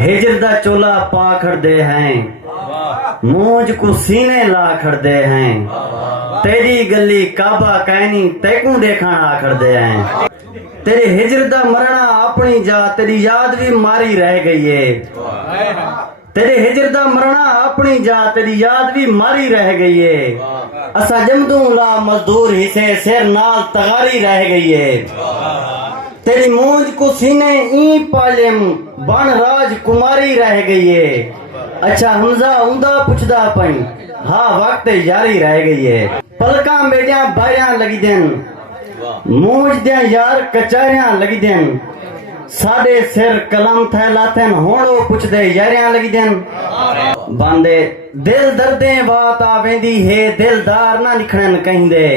हिजर दा चोला पा खड़दे हैं, मौज को सीने ला खड़दे हैं। तेरी गली काबा कहनी तैकू देखण आ खड़दे हैं। तेरे हिजर दा मरना अपनी जा तेरी याद भी मारी रह गई है। तेरे हिजर दा मरना अपनी जा तेरी याद भी मारी रह गई है। असा जमदू ला मजदूर हिस्से सिर नाल तगारी रह गई है। तेरी मौज को सीने ई पालिम बन राज कुमारी रह गई है। अच्छा हमजा उंदा पुछदा पई हाँ वक्त यारी रह गई है। पलका मेरिया बारियां लगी दिन, मौज दिया यार कचारियां लगी दिन। साडे सिर कलम थे लाथन होड़ो पुछदे यारियां लगी दिन। बांदे दिल दर्दे बात आ वेंदी है, दिलदार ना लिखणन कहिंदे।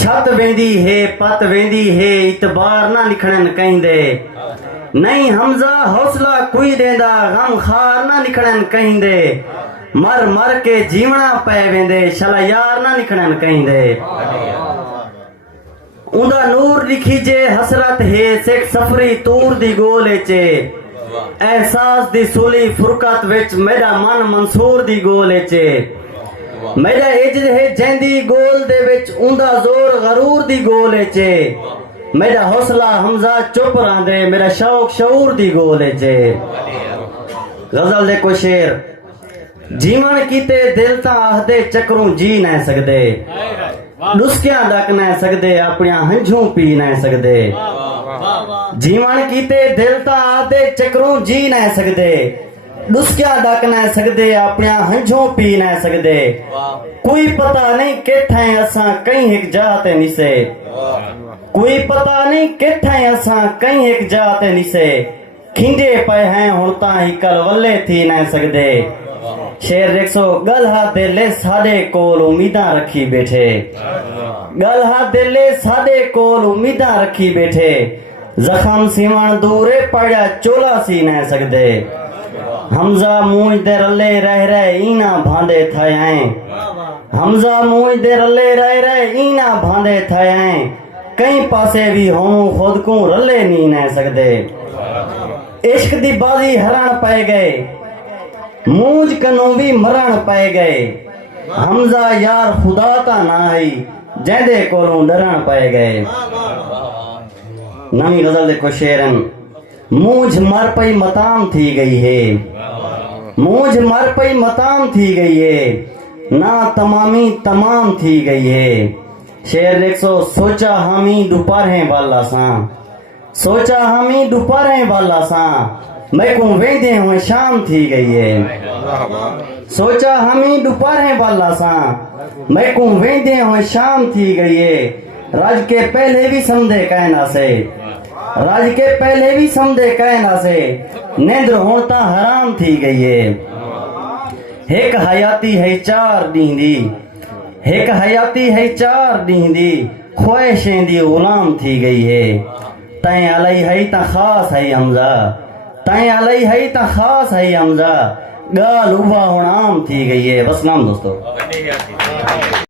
छत वेंदी है पत वेंदी है, इतबार ना लिखणन कहिंदे। नहीं हमजा हौसला कोई देंदा, गम खार ना लिखणन कहिंदे। मर मर के जीवना पै वेंदे, शला यार ना लिखणन कहिंदे। उंदा नूर लिखी जे हसरत है, सिख सफरी तूर दी गोले चे। एहसास दी सूली फुरकत विच मेरा मन मंसूर दी गोले चे। मेरा इज्ज है जैंदी गोल दे विच, उंदा जोर गरूर दी गोले चे। मेरा हौसला हमजा चुप रांदे, मेरा शौक शऊर दी गोले चे। गजल दे को शेर जीवन कीते दिल ता आखदे चक्रों जी नहीं सकदे। डुस्कियां डक नहीं सकदे, अपनिया हंझू पी नहीं सकदे। जीवन कीते दिल ता आखदे चक्रों जी नहीं सकदे। डुस्कियां डक नहीं सकदे, अपनिया हंझू पी नहीं सकदे। कोई पता नहीं किथे असा कहीं एक जाते निसे। कोई पता नहीं किथे असा कहीं एक जाते निसे। खिंजे पे हैं हुण ता ही कल वल्ले थी नहीं सकदे। शेर देखो गलहा दिले साडे कोल उम्मीदां रखी बैठे। गलहा दिले साडे कोल उम्मीदां रखी बैठे। जख्म सीवण दूरे पड़ा चोला सी नहीं सकदे। हमजा मूंज दे रले रह रहे इना भांदे थे हैं। हमजा मूंज दे रले रह रहे इना भांदे थे हैं। कई पासे भी हों खुद को रले नहीं नहीं सकदे। इश्क दी बाजी हरण पै गए, मूंज कनो भी मरण पै गए। हमजा यार खुदा ता ना आई, जैदे कोलों डरण पै गए। नवी गजल देखो शेरन मूंज मर पई मताम थी गई है। मूंज मर पई मताम थी गई है, ना तमामी तमाम थी गई है। शेर देखो सोचा हमी दोपहरें वाला सा। सोचा हमी दोपहरें वाला सा, मैं को वेंदे हुए शाम थी गई है। सोचा हमी दोपहरें वाला सा, मैं को वेंदे हुए शाम थी गई है। राज के पहले भी समझे कहना से। राज के पहले भी समझे कहना से, नींद होता हराम थी गई है। एक हयाती है चार दींदी, एक हयाती है चार दींदी। ख्वाहिशें दी गुलाम थी गई है। तय अलई है ता खास है हमजा। तय अलई है ता खास है हमजा। गाल उबा होना आम थी गई है। बस नाम दोस्तों।